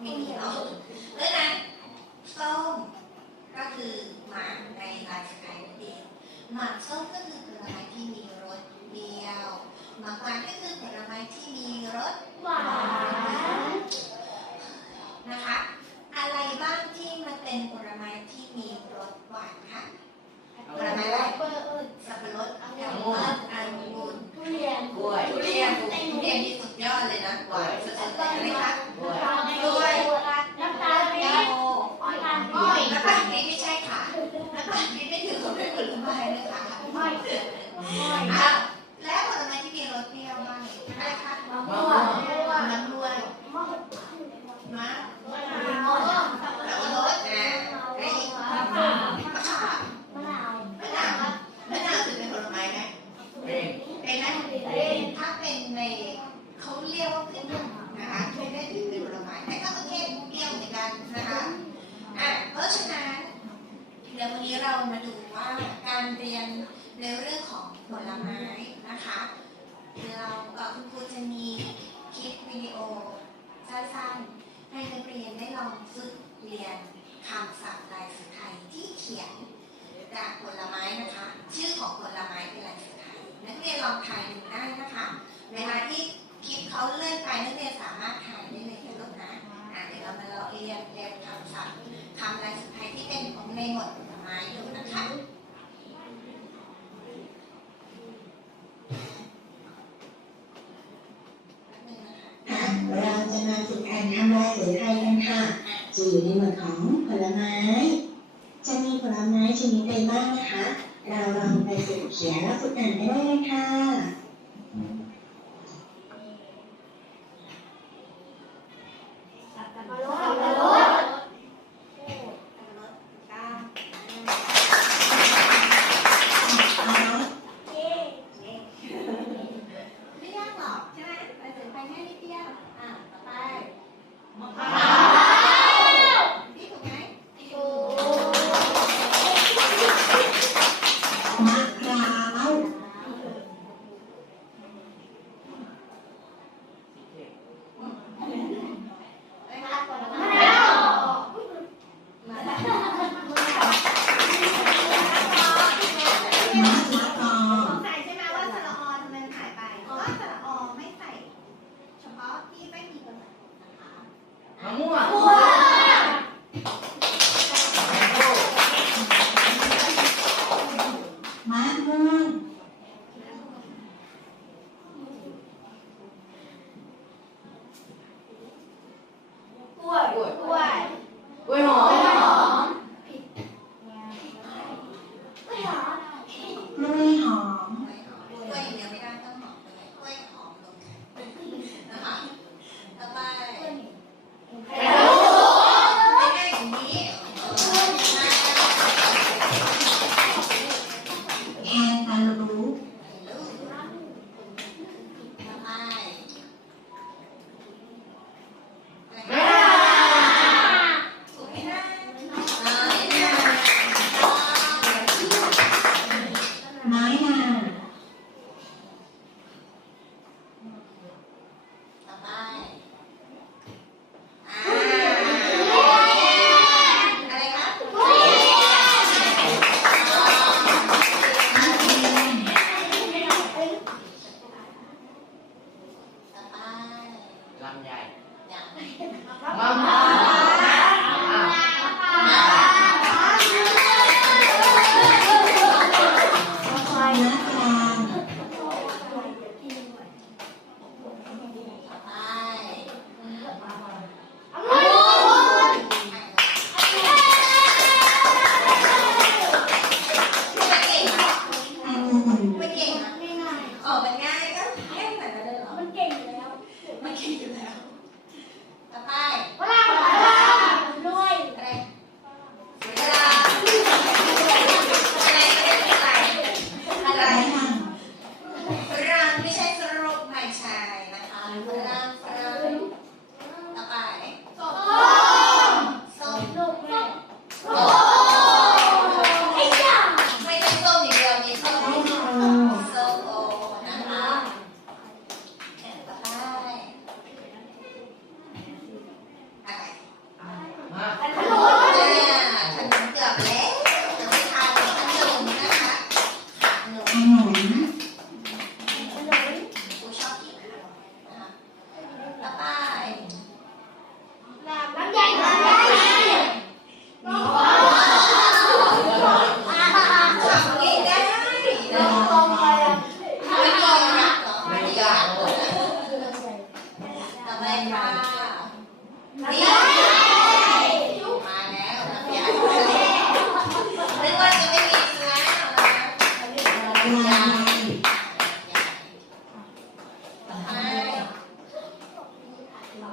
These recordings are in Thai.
ไม่มีเนาะเพนั้นส้มก็คือหมากในลายสกายเดียเหมากส้มก็คือผลไม้ที่มีรสเปรี้ยวหมากหวานก็คือผลไม้ที่มีรสหวานนะคะ อะไรบ้างที่มันเป็นผลไม้ที่มีรสหวานคะ ไม้นะคะเราคุณครูจะมีคลิปวิดีโอสั้นๆให้นักเรียนได้ลองฝึกเรียนคำศัพท์ลายสุไทยที่เขียนจากผลไม้นะคะ ชื่อของผลไม้เป็นลายสุไทยนักเรียนลองถ่ายดูได้นะคะเวลาที่คลิปเขาเลื่อนไปนักเรียนสามารถถ่ายได้เลยค่ะลูกนะเดี๋ยวเรามาลองเรียนเรียนคำศัพท์คำลายสุ ผลไม้ จะมีผลไม้ชนิดใดบ้างนะคะ เราลองไปสืบเขียนและฝึกอ่านได้เลยค่ะ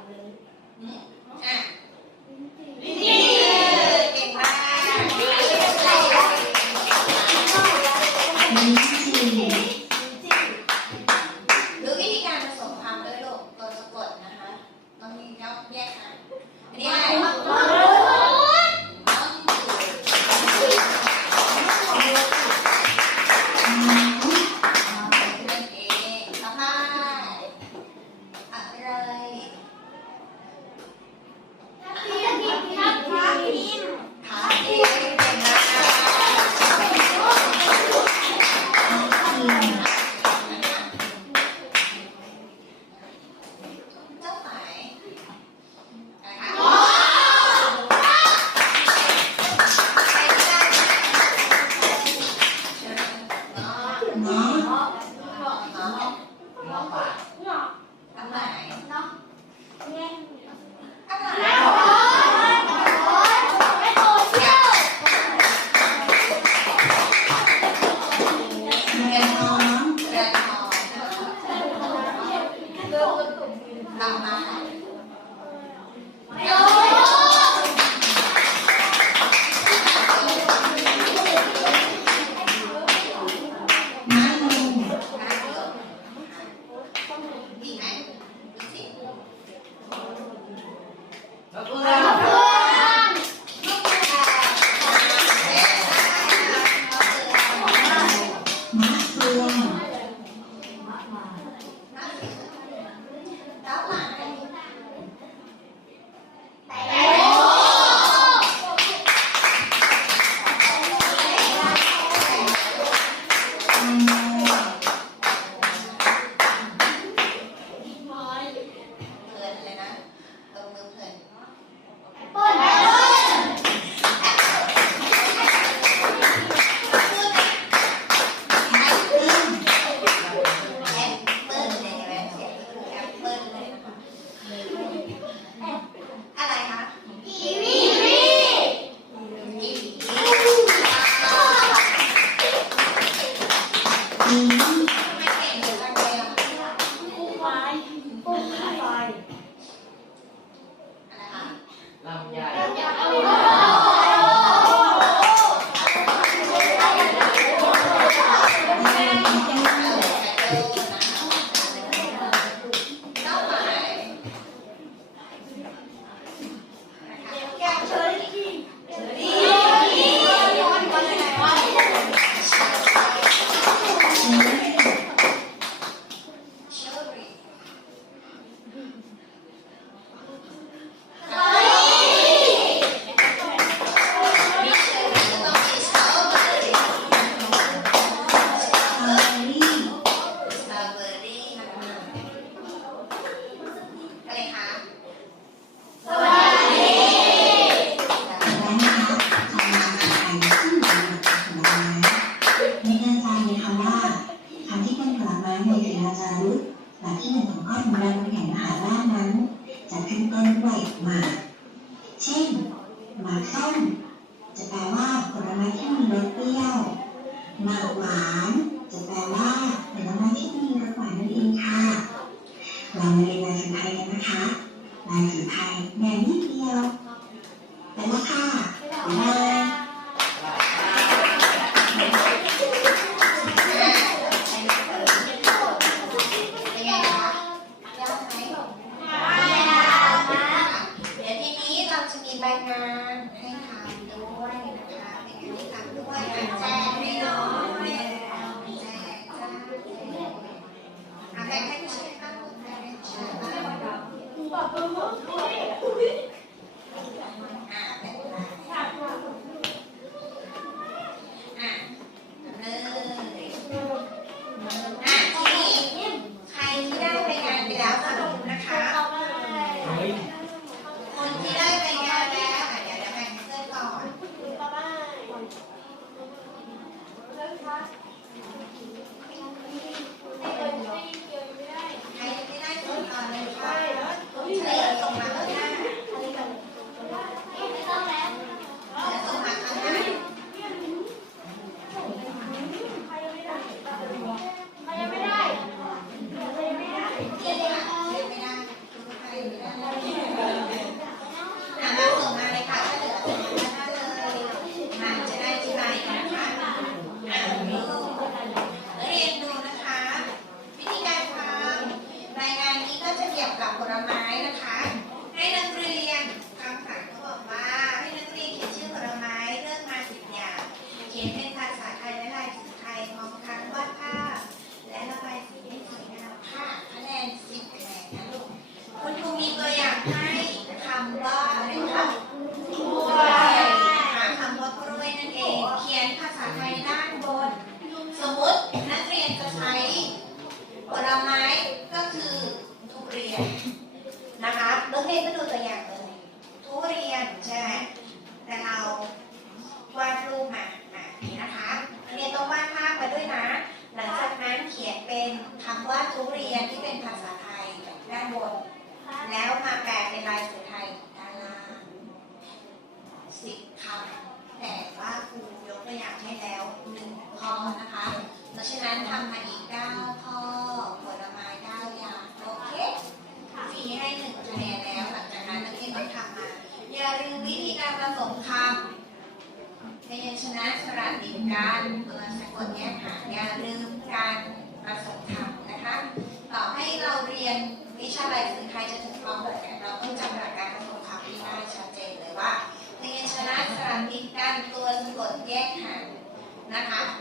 อะ ที่มันมข้อมูลและน้ำแข็งหาล่านั้น จะขึ้นต้นด้วยหมาก เช่นหมากส้มจะแปลว่าผลไม้ที่มีรสเปรี้ยวหมากหวาน ว่าทุเรียนที่เป็นภาษาไทยด้านบน แล้วมาแปลเป็นลายสุไทยด้านล่างสิบคำแต่ว่าครูยกตัวอย่างให้แล้วหนึ่งข้อนะคะ เพราะฉะนั้นทำมาอีกเก้าข้อผลไม้เก้าอย่างโอเคสีให้หนึ่งคะแนนแล้วหลังจากนั้นนักเรียนต้องทำมา อย่าลืมวิธีการผสมคำในยัญชนะสระดิกัน นะคะ